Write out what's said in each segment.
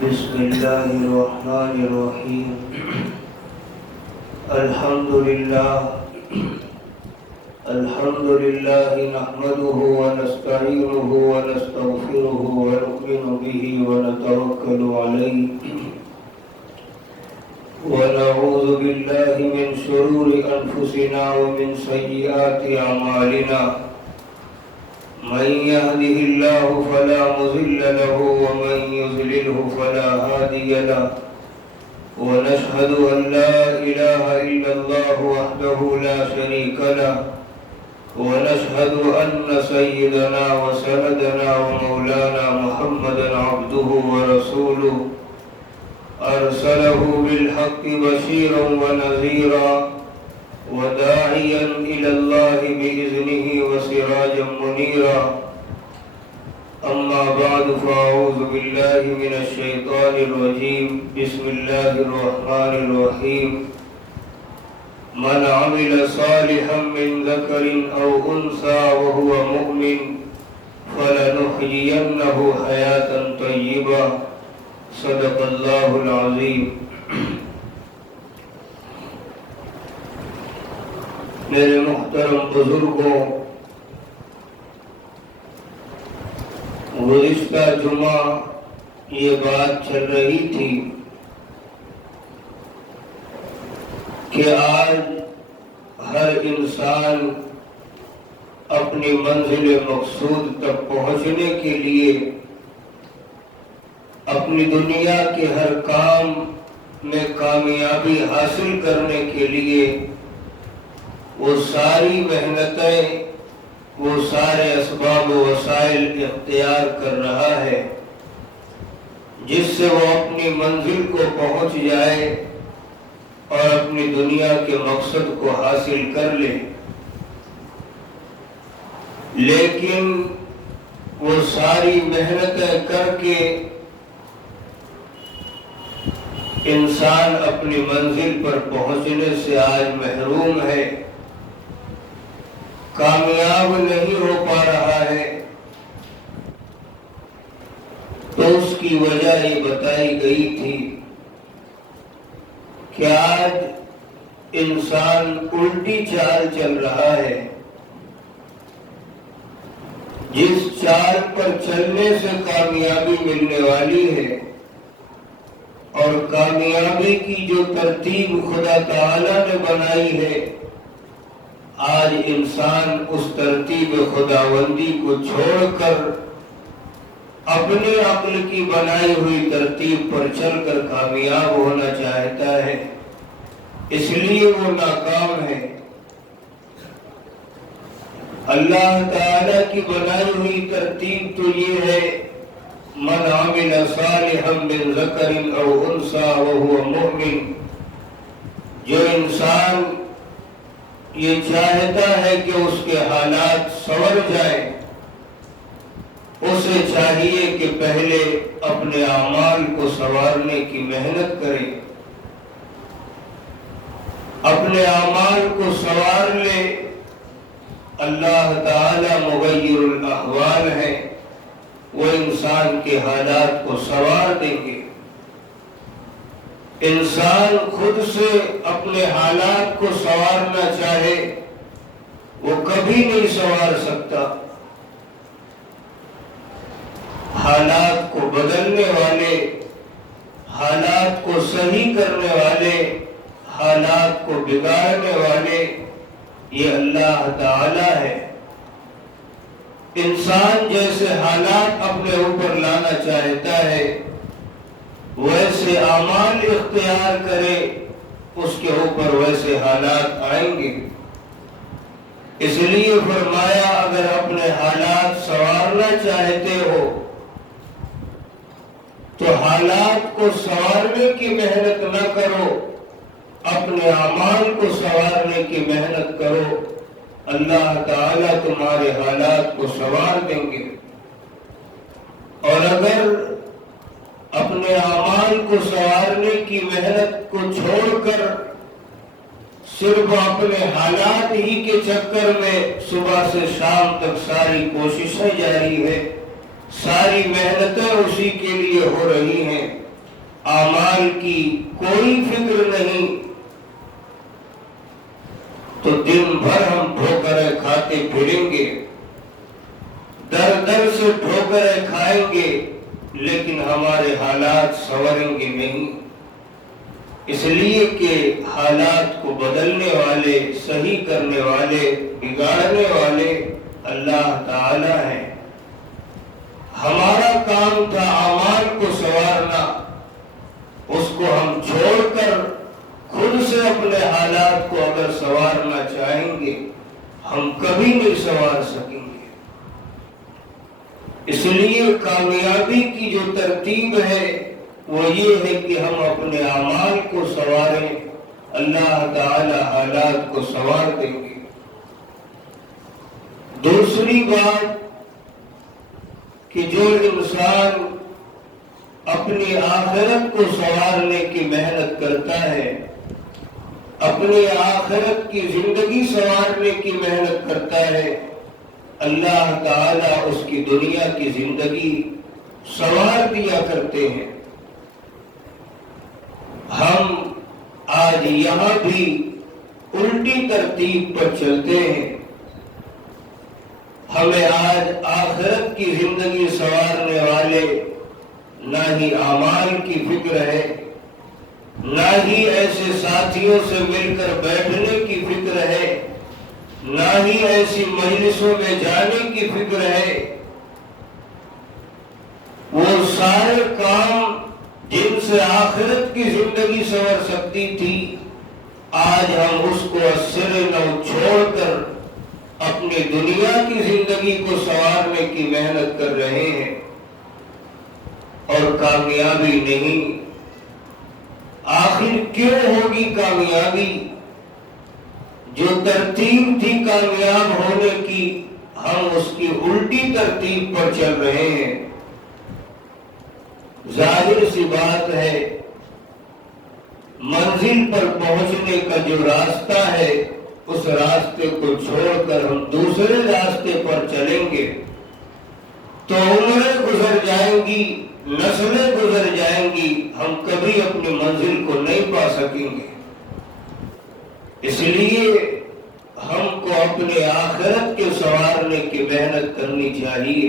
بسم الله الرحمن الرحيم. الحمد لله نحمده ونستعينه ونستغفره ونؤمن به ونتوكل عليه ونعوذ بالله من شرور أنفسنا ومن سيئات أعمالنا. من يهده الله فلا مضل له ومن يضلله فلا هادي له. ونشهد أن لا إله إلا الله وحده لا شريك له. ونشهد أن سيدنا وسندنا ومولانا محمدا عبده ورسوله أرسله بالحق بشيرا ونذيرا وداعيا إلى الله بإذنه وسراجا منيرا. أما بعد فأعوذ بالله من الشيطان الرجيم. بسم الله الرحمن الرحيم. من عمل صالحا من ذكر أو أنثى وهو مؤمن فلنحيينه حياة طيبة. صدق الله العظيم. میرے محترم بزرگوں، گزشتہ جمعہ یہ بات چل رہی تھی کہ آج ہر انسان اپنی منزل مقصود تک پہنچنے کے لیے اپنی دنیا کے ہر کام میں کامیابی حاصل کرنے کے لیے وہ ساری محنتیں، وہ سارے اسباب و وسائل اختیار کر رہا ہے جس سے وہ اپنی منزل کو پہنچ جائے اور اپنی دنیا کے مقصد کو حاصل کر لے. لیکن وہ ساری محنتیں کر کے انسان اپنی منزل پر پہنچنے سے آج محروم ہے، کامیاب نہیں ہو پا رہا ہے. تو اس کی وجہ یہ بتائی گئی تھی کہ آج انسان الٹی چال چل رہا ہے. جس چال پر چلنے سے کامیابی ملنے والی ہے اور کامیابی کی جو ترتیب خدا تعالی نے بنائی ہے، آج انسان اس ترتیب خداوندی کو چھوڑ کر اپنی عقل کی بنائی ہوئی ترتیب پر چل کر کامیاب ہونا چاہتا ہے، اس لیے وہ ناکام ہے. اللہ تعالی کی بنائی ہوئی ترتیب تو یہ ہے، من عمل صالحا من ذکر او انثى وهو مؤمن. جو انسان یہ چاہتا ہے کہ اس کے حالات سنور جائیں، اسے چاہیے کہ پہلے اپنے اعمال کو سنوارنے کی محنت کرے، اپنے اعمال کو سنوار لے. اللہ تعالی مغیر الاحوال ہے، وہ انسان کے حالات کو سنوار دیں گے. انسان خود سے اپنے حالات کو سنوارنا چاہے وہ کبھی نہیں سنوار سکتا. حالات کو بدلنے والے، حالات کو صحیح کرنے والے، حالات کو بگاڑنے والے یہ اللہ تعالی ہے. انسان جیسے حالات اپنے اوپر لانا چاہتا ہے ویسے اعمال اختیار کرے، اس کے اوپر ویسے حالات آئیں گے. اس لیے فرمایا اگر اپنے حالات سنوارنا چاہتے ہو تو حالات کو سنوارنے کی محنت نہ کرو، اپنے اعمال کو سنوارنے کی محنت کرو. اللہ تعالیٰ تمہارے حالات کو سنوار دیں گے. اور اگر اپنے اعمال کو سنوارنے کی محنت کو چھوڑ کر صرف اپنے حالات ہی کے چکر میں صبح سے شام تک ساری کوششیں جاری ہے، ساری محنتیں اسی کے لیے ہو رہی ہیں، اعمال کی کوئی فکر نہیں تو دن بھر ہم ٹھوکریں کھاتے پھریں گے، در در سے ٹھوکریں کھائیں گے، لیکن ہمارے حالات سنوریں گے نہیں، اس لیے کہ حالات کو بدلنے والے، صحیح کرنے والے، بگاڑنے والے اللہ تعالی ہیں۔ ہمارا کام تھا اعمال کو سنوارنا، اس کو ہم چھوڑ کر خود سے اپنے حالات کو اگر سنوارنا چاہیں گے ہم کبھی نہیں سنوار سکیں گے۔ اس لیے کامیابی کی جو ترتیب ہے وہ یہ ہے کہ ہم اپنے اعمال کو سنواریں، اللہ تعالی حالات کو سنوار دیں گے۔ دوسری بات کہ جو انسان اپنی آخرت کو سنوارنے کی محنت کرتا ہے، اپنی آخرت کی زندگی سنوارنے کی محنت کرتا ہے، اللہ تعالیٰ اس کی دنیا کی زندگی سنوار دیا کرتے ہیں۔ ہم آج یہاں بھی الٹی ترتیب پر چلتے ہیں۔ ہمیں آج آخرت کی زندگی سنوارنے والے نہ ہی اعمال کی فکر ہے، نہ ہی ایسے ساتھیوں سے مل کر بیٹھنے کی فکر ہے، نہ ہی ایسی مجلسوں میں جانے کی فکر ہے۔ وہ سارے کام جن سے آخرت کی زندگی سنور سکتی تھی، آج ہم اس کو سر نو چھوڑ کر اپنی دنیا کی زندگی کو سنوارنے کی محنت کر رہے ہیں، اور کامیابی نہیں۔ آخر کیوں ہوگی کامیابی؟ جو ترتیب تھی کامیاب ہونے کی، ہم اس کی الٹی ترتیب پر چل رہے ہیں۔ ظاہر سی بات ہے، منزل پر پہنچنے کا جو راستہ ہے اس راستے کو چھوڑ کر ہم دوسرے راستے پر چلیں گے تو عمریں گزر جائیں گی، نسلیں گزر جائیں گی، ہم کبھی اپنی منزل کو نہیں پا سکیں گے۔ اس لیے ہم کو اپنے آخرت کے سنوارنے کی محنت کرنی چاہیے،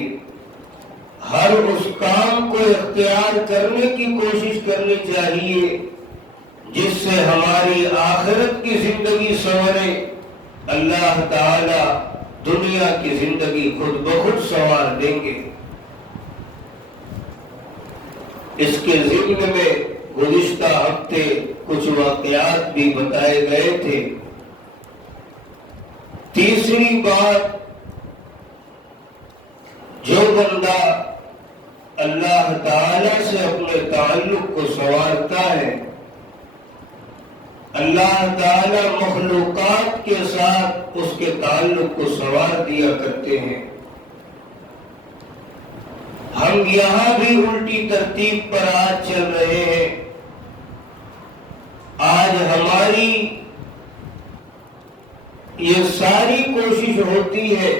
ہر اس کام کو اختیار کرنے کی کوشش کرنی چاہیے جس سے ہماری آخرت کی زندگی سنورے، اللہ تعالی دنیا کی زندگی خود بخود سنوار دیں گے۔ اس کے ضمن میں گزشتہ ہفتے کچھ واقعات بھی بتائے گئے تھے۔ تیسری بات، جو بندہ اللہ تعالی سے اپنے تعلق کو سنوارتا ہے، اللہ تعالی مخلوقات کے ساتھ اس کے تعلق کو سنوار دیا کرتے ہیں۔ ہم یہاں بھی الٹی ترتیب پر آج چل رہے ہیں۔ آج ہماری یہ ساری کوشش ہوتی ہے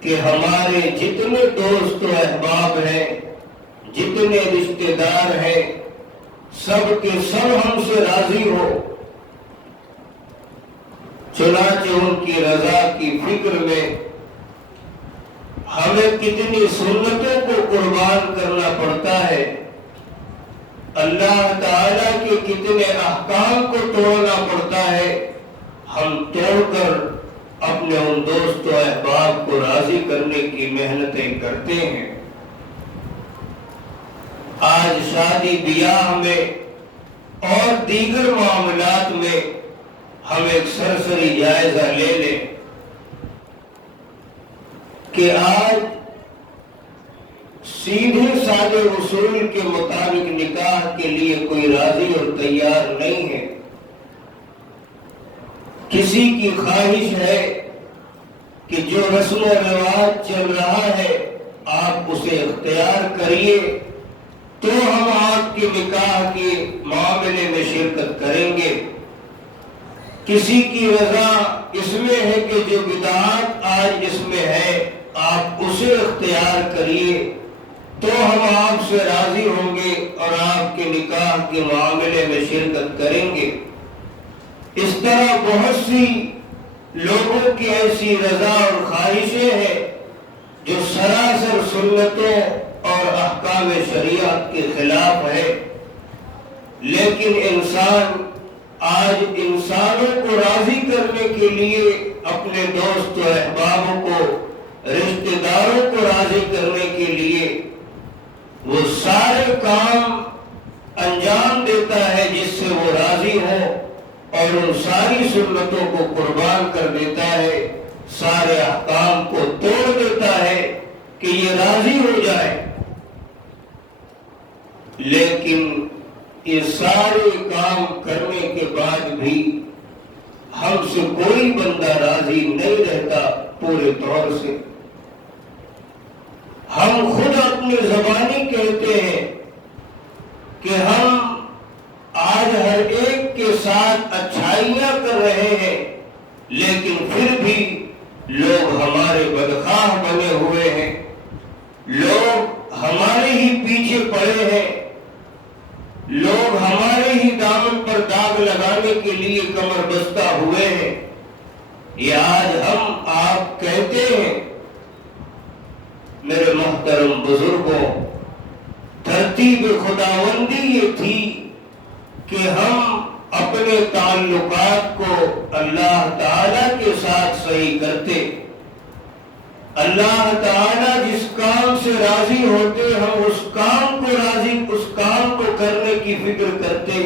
کہ ہمارے جتنے دوست و احباب ہیں، جتنے رشتہ دار ہیں، سب کے سب ہم سے راضی ہو۔ چنانچہ ان کی رضا کی فکر میں ہمیں کتنی سنتوں کو قربان کرنا پڑتا ہے، اللہ تعالیٰ کے کتنے احکام کو توڑنا پڑتا ہے، ہم توڑ کر اپنے ان دوست و احباب کو راضی کرنے کی محنتیں کرتے ہیں۔ آج شادی بیاہ میں اور دیگر معاملات میں ہم ایک سرسری جائزہ لے لیں کہ آج سیدھے سادے اصول کے مطابق نکاح کے لیے کوئی راضی اور تیار نہیں ہے۔ کسی کی خواہش ہے کہ جو رسم و رواج چل رہا ہے آپ اسے اختیار کریے تو ہم آپ کے نکاح کے معاملے میں شرکت کریں گے۔ کسی کی رضا اس میں ہے کہ جو بدعات آج اس میں ہے آپ اسے اختیار کریے تو ہم آپ سے راضی ہوں گے اور آپ کے نکاح کے معاملے میں شرکت کریں گے۔ اس طرح بہت سی لوگوں کی ایسی رضا اور خواہشیں ہیں جو سراسر سنتوں اور احکام شریعت کے خلاف ہے، لیکن انسان آج انسانوں کو راضی کرنے کے لیے، اپنے دوست و احبابوں کو، رشتہ داروں کو راضی کرنے کے لیے وہ سارے کام انجام دیتا ہے جس سے وہ راضی ہو، اور ان ساری سنتوں کو قربان کر دیتا ہے، سارے احکام کو توڑ دیتا ہے کہ یہ راضی ہو جائے۔ لیکن یہ سارے کام کرنے کے بعد بھی ہم سے کوئی بندہ راضی نہیں رہتا پورے طور سے۔ ہم خود اپنی زبانی کہتے ہیں کہ ہم آج ہر ایک کے ساتھ اچھائیاں کر رہے ہیں، لیکن پھر بھی لوگ ہمارے بدخواہ بنے ہوئے ہیں، لوگ ہمارے ہی پیچھے پڑے ہیں، لوگ ہمارے ہی دامن پر داغ لگانے کے لیے کمر بستہ ہوئے ہیں۔ یہ آج ہم آپ کہتے ہیں۔ میرے محترم بزرگوں، ترتیب خداوندی یہ تھی کہ ہم اپنے تعلقات کو اللہ تعالیٰ کے ساتھ صحیح کرتے۔ اللہ تعالیٰ جس کام سے راضی ہوتے ہم اس کام کو کرنے کی فکر کرتے۔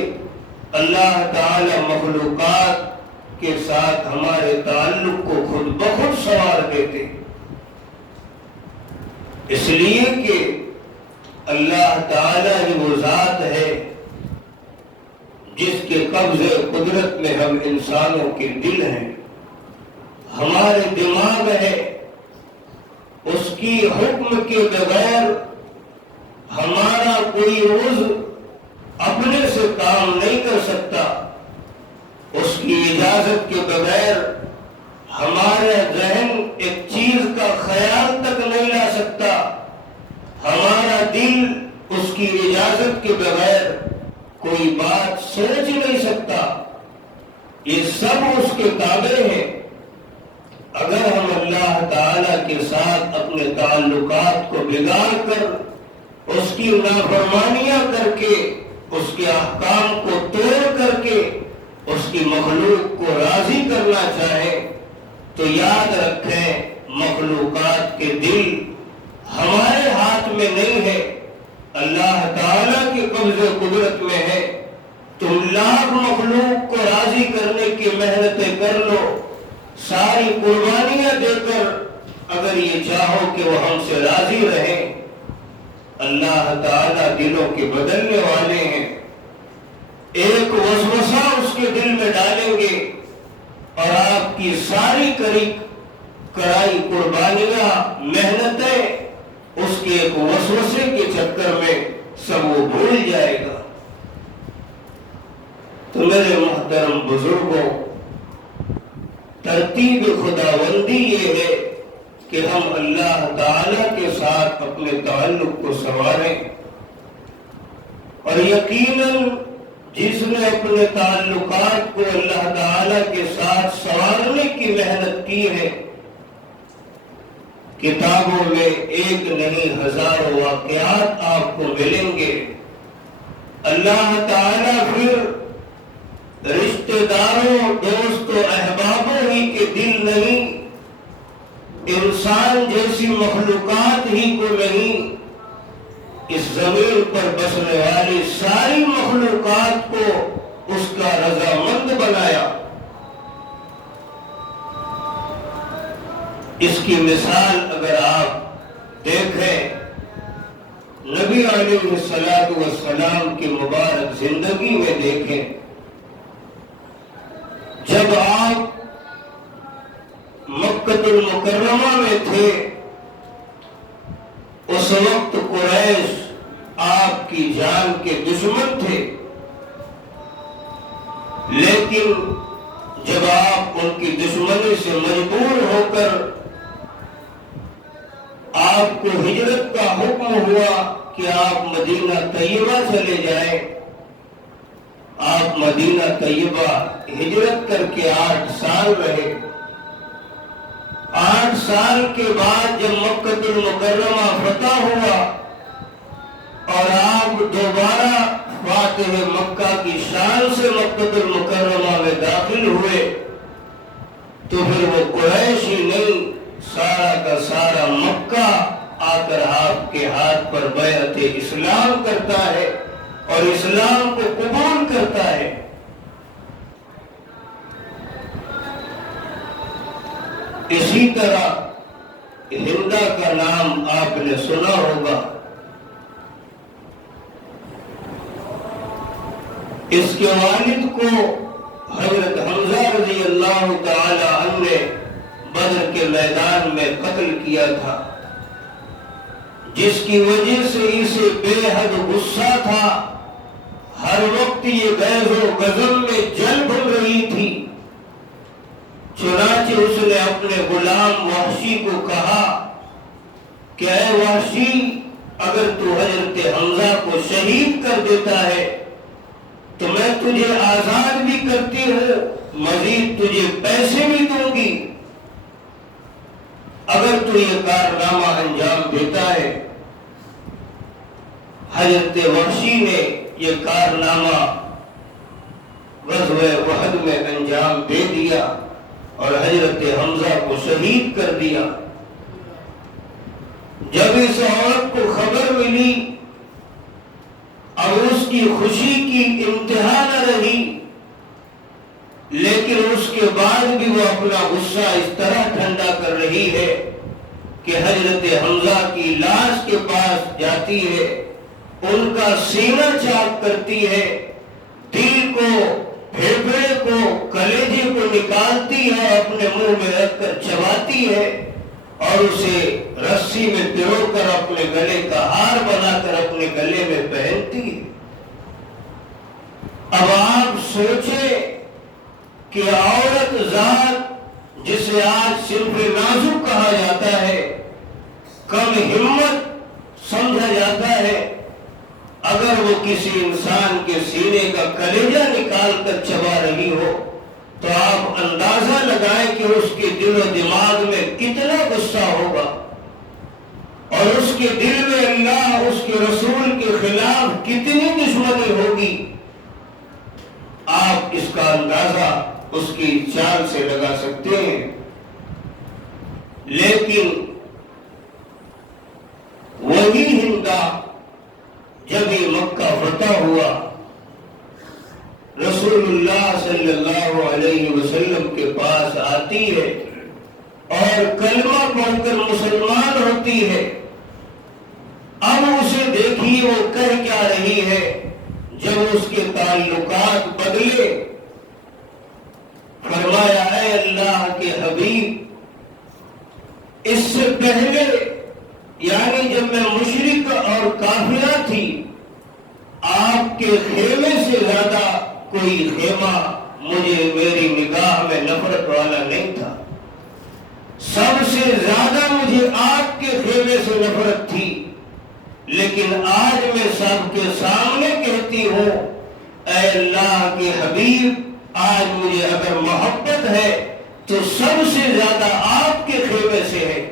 اللہ تعالیٰ مخلوقات کے ساتھ ہمارے تعلق کو خود بخود سنوار دیتے، اس لیے کہ اللہ تعالیٰ ہی وہ ذات ہے جس کے قبضے قدرت میں ہم انسانوں کے دل ہیں، ہمارے دماغ ہے، اس کی حکم کے بغیر ہمارا کوئی عضو اپنے سے کام نہیں کر سکتا، اس کی اجازت کے بغیر ہمارا ذہن ایک چیز کا خیال تک نہیں لا سکتا، ہمارا دل اس کی اجازت کے بغیر کوئی بات سوچ نہیں سکتا۔ یہ سب اس کے تابع ہے۔ اگر ہم اللہ تعالیٰ کے ساتھ اپنے تعلقات کو بگاڑ کر، اس کی نافرمانیاں کر کے، اس کے احکام کو توڑ کر کے اس کی مخلوق کو راضی کرنا چاہیں تو یاد رکھیں مخلوقات کے دل ہمارے ہاتھ میں نہیں ہے، اللہ تعالیٰ کے قبضے قدرت میں ہے۔ تم لاکھ مخلوق کو راضی کرنے کی محنتیں کر لو، ساری قربانیاں دے کر، اگر یہ چاہو کہ وہ ہم سے راضی رہیں، اللہ تعالیٰ دلوں کے بدلنے والے ہیں۔ ایک وسوسہ اس کے دل میں ڈالیں گے اور آپ کی ساری کرائی قربانیاں، محنتیں اس کے ایک وسوسے کے چکر میں سب وہ بھول جائے گا۔ تو میرے محترم بزرگوں، ترتیب خداوندی یہ ہے کہ ہم اللہ تعالیٰ کے ساتھ اپنے تعلق کو سنواریں، اور یقیناً جس نے اپنے تعلقات کو اللہ تعالیٰ کے ساتھ سنوارنے کی محنت کی ہے، کتابوں میں ایک نہیں ہزاروں واقعات آپ کو ملیں گے۔ اللہ تعالیٰ پھر رشتہ داروں، دوستوں، احبابوں ہی کے دل نہیں، انسان جیسی مخلوقات ہی کو نہیں، اس زمین پر بسنے والی ساری مخلوقات کو اس کا رضامند بنایا۔ اس کی مثال اگر آپ دیکھیں، نبی علیہ السلام کی مبارک زندگی میں دیکھیں، جب آپ مکہ المکرمہ میں تھے، اس وقت قریش آپ کی جان کے دشمن تھے، لیکن جب آپ ان کی دشمنی سے مجبور ہو کر آپ کو ہجرت کا حکم ہوا کہ آپ مدینہ طیبہ چلے جائیں۔ آپ مدینہ طیبہ ہجرت کر کے 8 سال رہے۔ 8 سال کے بعد جب مکہ المکرمہ فتح ہوا اور آپ دوبارہ فاتح مکہ کی شان سے مکہ المکرمہ میں داخل ہوئے تو پھر وہ قریش ہی نہیں، سارا کا سارا مکہ آ کر آپ کے ہاتھ پر بیعت اسلام کرتا ہے اور اسلام کو قبول کرتا ہے۔ اسی طرح ہندا کا نام آپ نے سنا ہوگا۔ اس کے والد کو حضرت حمزہ رضی اللہ تعالی عنہ نے بدر کے میدان میں قتل کیا تھا، جس کی وجہ سے اسے بے حد غصہ تھا۔ ہر وقت یہ غیظ و غضب میں جل بھر رہی تھی۔ چنانچہ اس نے اپنے غلام وحشی کو کہا کہ اے وحشی، اگر تو حضرت حمزہ کو شہید کر دیتا ہے تو میں تجھے آزاد بھی کرتی ہوں، مزید تجھے پیسے بھی دوں گی۔ اگر تو یہ کارنامہ انجام دیتا ہے۔ حضرت وحشی نے یہ کارنامہ غزوہ احد میں انجام دے دیا اور حضرت حمزہ کو شہید کر دیا۔ جب اس عورت کو خبر ملی اور اس کی خوشی کی انتہا نہ رہی، لیکن اس کے بعد بھی وہ اپنا غصہ اس طرح ٹھنڈا کر رہی ہے کہ حضرت حمزہ کی لاش کے پاس جاتی ہے، ان کا سینہ چاک کرتی ہے، دل کو، پھیپھڑے کو، کلیجے کو نکالتی ہے، اپنے منہ میں رکھ کر چباتی ہے اور اسے رسی میں پرو کر اپنے گلے کا ہار بنا کر اپنے گلے میں پہنتی ہے۔ اب آپ سوچیں کہ عورت ذات جسے آج صنف نازک کہا جاتا ہے، کم ہمت سمجھا جاتا ہے، اگر وہ کسی انسان کے سینے کا کلیجہ نکال کر چبا رہی ہو تو آپ اندازہ لگائیں کہ اس کے دل و دماغ میں کتنا غصہ ہوگا اور اس کے دل میں اللہ، اس کے رسول کے خلاف کتنی دشمنی ہوگی۔ آپ اس کا اندازہ اس کی چال سے لگا سکتے ہیں۔ لیکن وہی ہندا جب یہ مکہ فتح ہوا، رسول اللہ صلی اللہ علیہ وسلم کے پاس آتی ہے اور کلمہ پڑھ کر مسلمان ہوتی ہے۔ اب اسے دیکھیے وہ کہہ کیا رہی ہے جب اس کے تعلقات بدلے۔ فرمایا اے اللہ کے حبیب، اس سے پہلے یعنی جب میں مشرک اور کافرہ تھی، آپ کے خیمے سے زیادہ کوئی خیمہ مجھے میری نگاہ میں نفرت والا نہیں تھا۔ سب سے زیادہ مجھے آپ کے خیمے سے نفرت تھی، لیکن آج میں سب کے سامنے کہتی ہوں اے اللہ کے حبیب، آج مجھے اگر محبت ہے تو سب سے زیادہ آپ کے خیمے سے ہے۔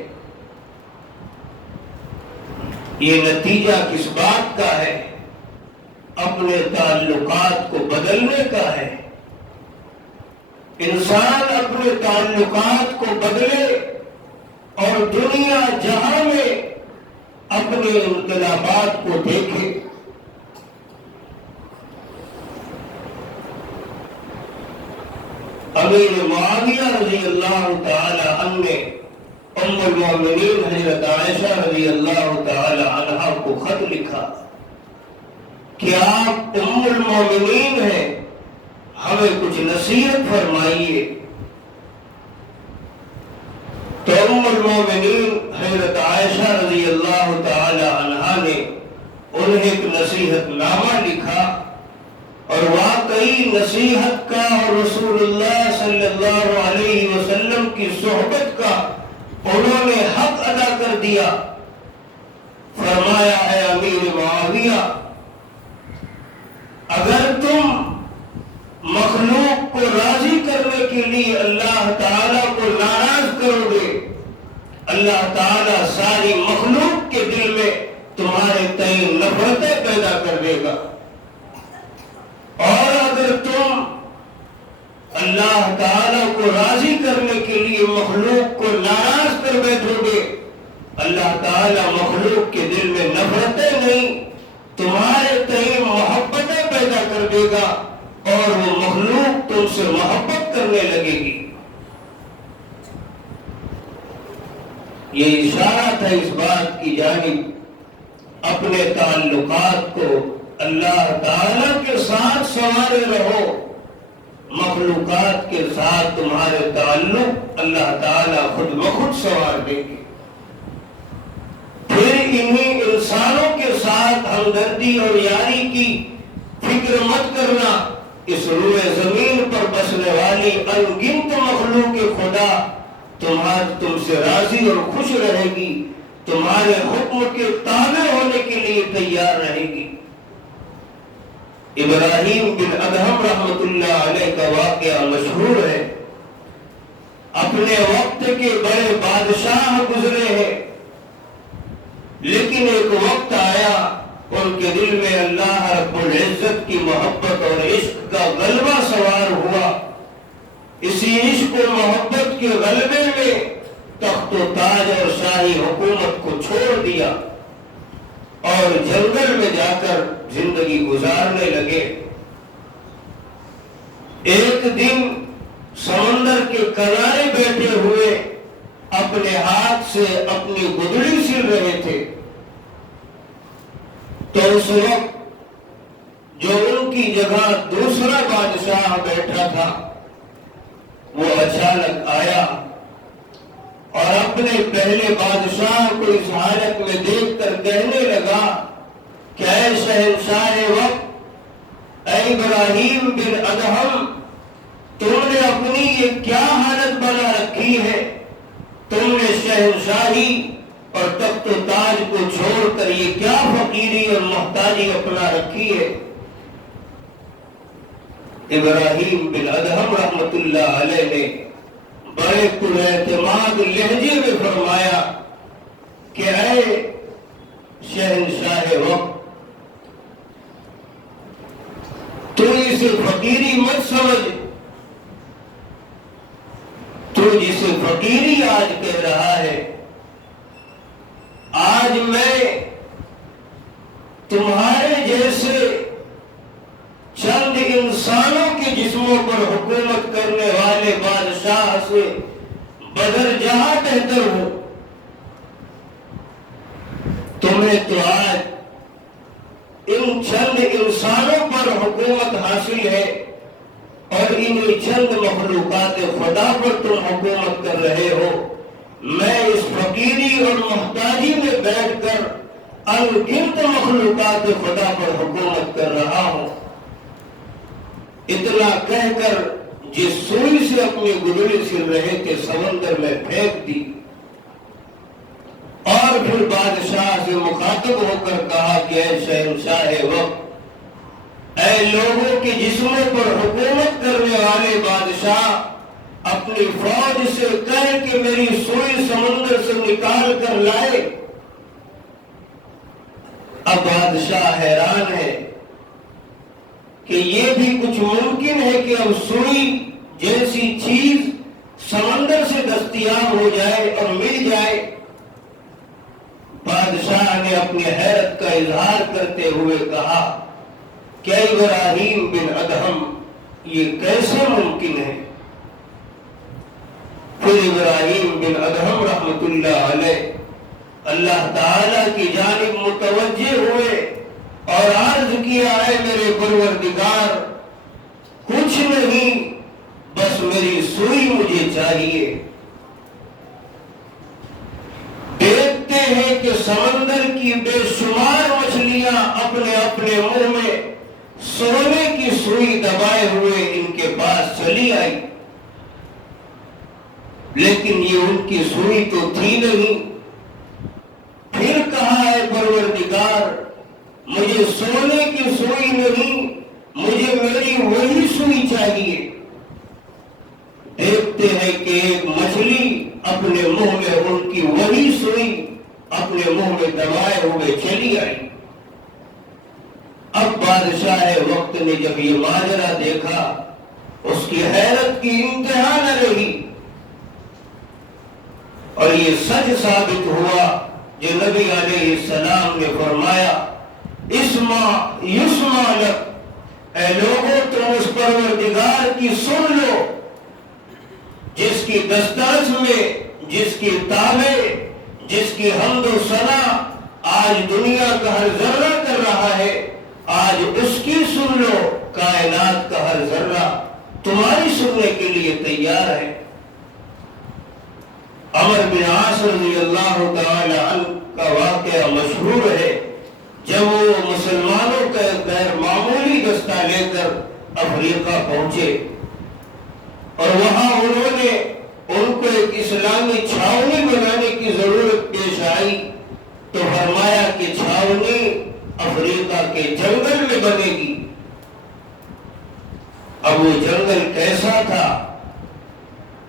یہ نتیجہ کس بات کا ہے؟ اپنے تعلقات کو بدلنے کا ہے۔ انسان اپنے تعلقات کو بدلے اور دنیا جہاں میں اپنے انقلابات کو دیکھے۔ امیر معاویہ رضی اللہ تعالی عنہ نے ام المؤمنین حضرت عائشہ رضی اللہ تعالی عنہا کو خط لکھا کہ آپ ام المؤمنین ہیں، ہمیں کچھ نصیحت فرمائیے۔ تو ام المؤمنین حضرت عائشہ رضی اللہ تعالی عنہا نے انہیں ایک نصیحت نامہ لکھا اور واقعی نصیحت کا اور رسول اللہ صلی اللہ علیہ وسلم کی صحبت کا انہوں نے حق ادا کر دیا۔ فرمایا اے امیر امیر معاویہ، اگر تم مخلوق کو راضی کرنے کے لیے اللہ تعالیٰ کو ناراض کرو گے، اللہ تعالیٰ ساری مخلوق کے دل میں تمہارے تئیں نفرتیں پیدا کر دے گا، اور اگر تم اللہ تعالیٰ کو راضی کرنے کے لیے مخلوق کو ناراض کر بیٹھو گے، اللہ تعالیٰ مخلوق کے دل میں نفرتیں نہیں تمہارے تئیں محبتیں پیدا کر دے گا، اور وہ مخلوق تم سے محبت کرنے لگے گی۔ یہ اشارہ تھا اس بات کی جانب اپنے تعلقات کو اللہ تعالیٰ کے ساتھ سنوارے رہو، مخلوقات کے ساتھ تمہارے تعلق اللہ تعالیٰ خود بخود سنوار دیں گے۔ پھر انہیں انسانوں کے ساتھ ہمدردی اور یاری کی فکر مت کرنا، اس روئے زمین پر بسنے والی ان گنت مخلوق خدا تم سے راضی اور خوش رہے گی، تمہارے حکم کے تابع ہونے کے لیے تیار رہے گی۔ ابراہیم بن ادہم رحمت اللہ علیہ کا واقعہ مشہور ہے۔ اپنے وقت کے بڑے بادشاہ گزرے ہیں، لیکن ایک وقت آیا ان کے دل میں اللہ رب العزت کی محبت اور عشق کا غلبہ سوار ہوا۔ اسی عشق و محبت کے غلبے میں تخت و تاج اور شاہی حکومت کو چھوڑ دیا اور جنگل میں جا کر زندگی گزارنے لگے۔ ایک دن سمندر کے کنارے بیٹھے ہوئے اپنے ہاتھ سے اپنی گدڑی سل رہے تھے، تو اس وقت جو ان کی جگہ دوسرا بادشاہ بیٹھا تھا وہ اچانک آیا اور اپنے پہلے بادشاہ کو اس حالت میں دیکھ کر کہنے لگا کہ اے شہنشاہ وقت، اے ابراہیم بن ادہم، تم نے اپنی یہ کیا حالت بنا رکھی ہے؟ تم نے شہنشاہی اور تخت و تاج کو چھوڑ کر یہ کیا فقیری اور محتاجی اپنا رکھی ہے؟ ابراہیم بن ادہم رحمت اللہ علیہ نے بڑے پراعتماد لہجے میں فرمایا کہ اے شہنشاہ وقت، تو اسے فقیری مت سمجھ، تو جسے فقیری آج کہہ رہا ہے، آج میں تمہارے جیسے چند انسانوں کے جسموں پر حکومت کرنے والے بادشاہ سے بدر جہاں بہتر ہوں۔ تمہیں تو آج ان چند انسانوں پر حکومت حاصل ہے اور انہی چند مخلوقات خدا پر تم حکومت کر رہے ہو۔ میں اس فقیری اور محتاجی میں بیٹھ کر انگنت مخلوقات خدا پر حکومت کر رہا ہوں۔ اتنا کہہ کر جس سوئی سے اپنی گدڑی سل رہے تھے سمندر میں پھینک دی، اور پھر بادشاہ سے مخاطب ہو کر کہا کہ اے شہنشاہ وقت، اے لوگوں کے جسموں پر حکومت کرنے والے بادشاہ، اپنی فوج سے کہہ کہ میری سوئی سمندر سے نکال کر لائے۔ اب بادشاہ حیران ہے کہ یہ بھی کچھ ممکن ہے کہ اب سوئی جیسی چیز سمندر سے دستیاب ہو جائے اور مل جائے۔ بادشاہ نے اپنی حیرت کا اظہار کرتے ہوئے کہا کہ ابراہیم بن ادہم، یہ کیسے ممکن ہے؟ پھر ابراہیم بن ادہم رحمت اللہ علیہ اللہ تعالی کی جانب متوجہ ہوئے اور عرض کیا، اے میرے پروردگار، کچھ نہیں، بس میری سوئی مجھے چاہیے۔ دیکھتے ہیں کہ سمندر کی بے شمار مچھلیاں اپنے اپنے منہ میں سونے کی سوئی دبائے ہوئے ان کے پاس چلی آئی، لیکن یہ ان کی سوئی تو تھی نہیں۔ پھر کہا، اے پروردگار، سونے کی سوئی نہیں، مجھے میری وہی سوئی چاہیے۔ دیکھتے ہیں کہ ایک مچھلی اپنے منہ میں ان کی وہی سوئی اپنے منہ میں دبائے ہوئے چلی آئی۔ اب بادشاہ وقت نے جب یہ ماجرا دیکھا، اس کی حیرت کی انتہا نہ رہی، اور یہ سچ ثابت ہوا جو نبی علیہ السلام نے فرمایا، اسمع یسمع لک، اے لوگوں تم اس پروردگار کی سن لو جس کی دسترس میں، جس کی تابع، جس کی حمد و ثنا آج دنیا کا ہر ذرہ کر رہا ہے، آج اس کی سن لو۔ کائنات کا ہر ذرہ تمہاری سننے کے لیے تیار ہے۔ عمر بن عاص رضی اللہ تعالی عنہ کا واقعہ مشہور ہے، جب وہ مسلمانوں کا غیر معمولی دستہ لے کر افریقہ پہنچے اور وہاں انہوں نے ان کو ایک اسلامی چھاؤنی بنانے کی ضرورت پیش آئی، تو فرمایا کہ چھاؤنی افریقہ کے جنگل میں بنے گی۔ اب وہ جنگل کیسا تھا؟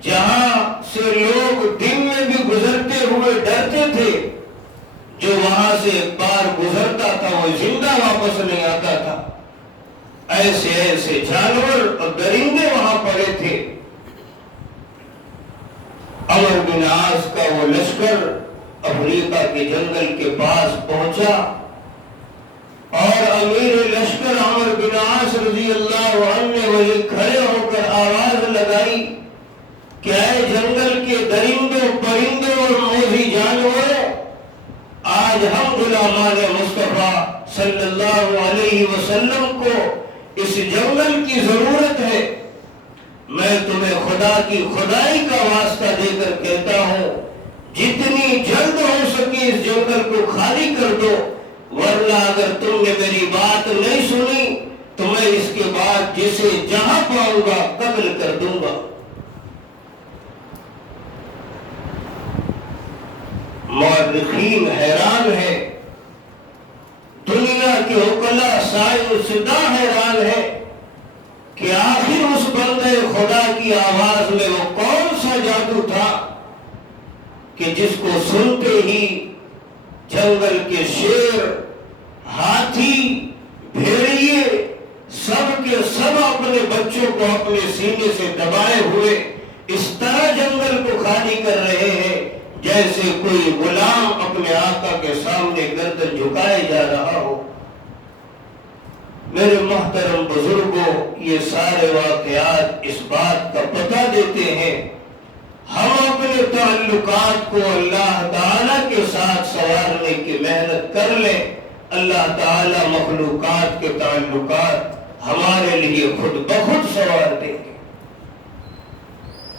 جہاں سے لوگ دن میں بھی گزرتے ہوئے ڈرتے تھے، جو وہاں سے ایک بار گزرتا تھا وہ زندہ واپس نہیں آتا تھا۔ ایسے ایسے جانور اور درندے وہاں پڑے تھے۔ عمر بن عاص کا وہ لشکر افریقہ کے جنگل کے پاس پہنچا اور امیر لشکر عمر بن عاص رضی اللہ عنہ نے وہی کھڑے ہو کر آواز لگائی کہ اے جنگل کے درندوں، پرندوں اور موذی جانوروں، آج ہم غلامان مصطفیٰ صلی اللہ علیہ وسلم کو اس جنگل کی ضرورت ہے۔ میں تمہیں خدا کی خدائی کا واسطہ دے کر کہتا ہوں، جتنی جلد ہو سکے اس جنگل کو خالی کر دو، ورنہ اگر تم نے میری بات نہیں سنی تو میں اس کے بعد جسے جہاں پاؤں گا قتل کر دوں گا۔ مورخین حیران ہے، دنیا کے عقلاء سائنسداں حیران ہے کہ آخر اس بندے خدا کی آواز میں وہ کون سا جادو تھا کہ جس کو سنتے ہی جنگل کے شیر، ہاتھی، بھیڑیے سب کے سب اپنے بچوں کو اپنے سینے سے دبائے ہوئے اس طرح جنگل کو خالی کر رہے ہیں جیسے کوئی غلام اپنے آقا کے سامنے گردن جھکائے جا رہا ہو۔ میرے محترم بزرگوں، یہ سارے واقعات اس بات کا پتہ دیتے ہیں، ہم اپنے تعلقات کو اللہ تعالیٰ کے ساتھ سنوارنے کی محنت کر لیں، اللہ تعالیٰ مخلوقات کے تعلقات ہمارے لیے خود بخود سنوار دیں گے۔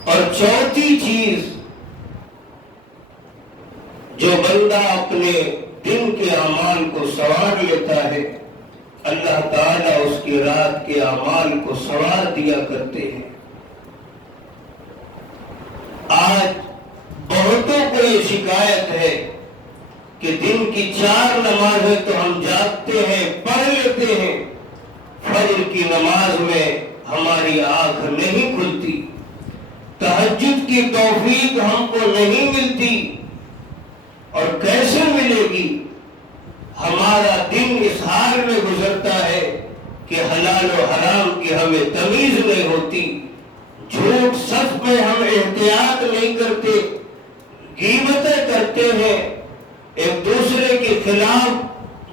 اور چوتھی چیز جو بندہ اپنے دن کے اعمال کو سنوار لیتا ہے، اللہ تعالیٰ اس کی رات کے اعمال کو سنوار دیا کرتے ہیں۔ آج بہتوں کو یہ شکایت ہے کہ دن کی 4 نمازیں تو ہم جاگتے ہیں، پڑھ لیتے ہیں، فجر کی نماز میں ہماری آنکھ نہیں کھلتی، تہجد کی توفیق ہم کو نہیں ملتی، اور کیسے ملے گی؟ ہمارا دن اس حال میں گزرتا ہے کہ حلال و حرام کی ہمیں تمیز نہیں ہوتی، جھوٹ سچ میں ہم احتیاط نہیں کرتے، غیبتیں کرتے ہیں، ایک دوسرے کے خلاف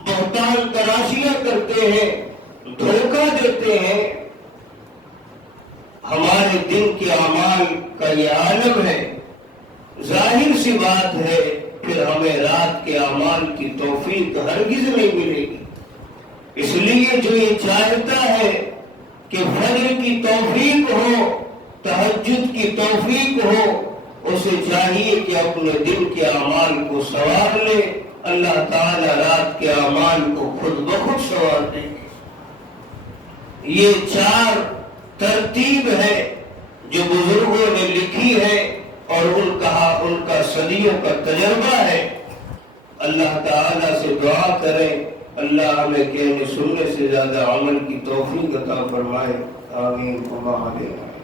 بہتان تراشیاں کرتے ہیں، دھوکہ دیتے ہیں۔ ہمارے دن کے اعمال کا یہ عالم ہے، ظاہر سی بات ہے پھر ہمیں رات کے اعمال کی توفیق ہرگز نہیں ملے گی۔ اس لیے جو یہ چاہتا ہے کہ فجر کی توفیق ہو، تہجد کی توفیق ہو، اسے چاہیے کہ اپنے دن کے اعمال کو سنوار لے، اللہ تعالی رات کے اعمال کو خود بخود سنوار دیں گے۔ یہ 4 ترتیب ہے جو بزرگوں نے لکھی ہے اور ان کا صدیوں کا تجربہ ہے۔ اللہ تعالیٰ سے دعا کریں اللہ ہمیں کہنے سننے سے زیادہ عمل کی توفیق عطا فرمائے. آمین.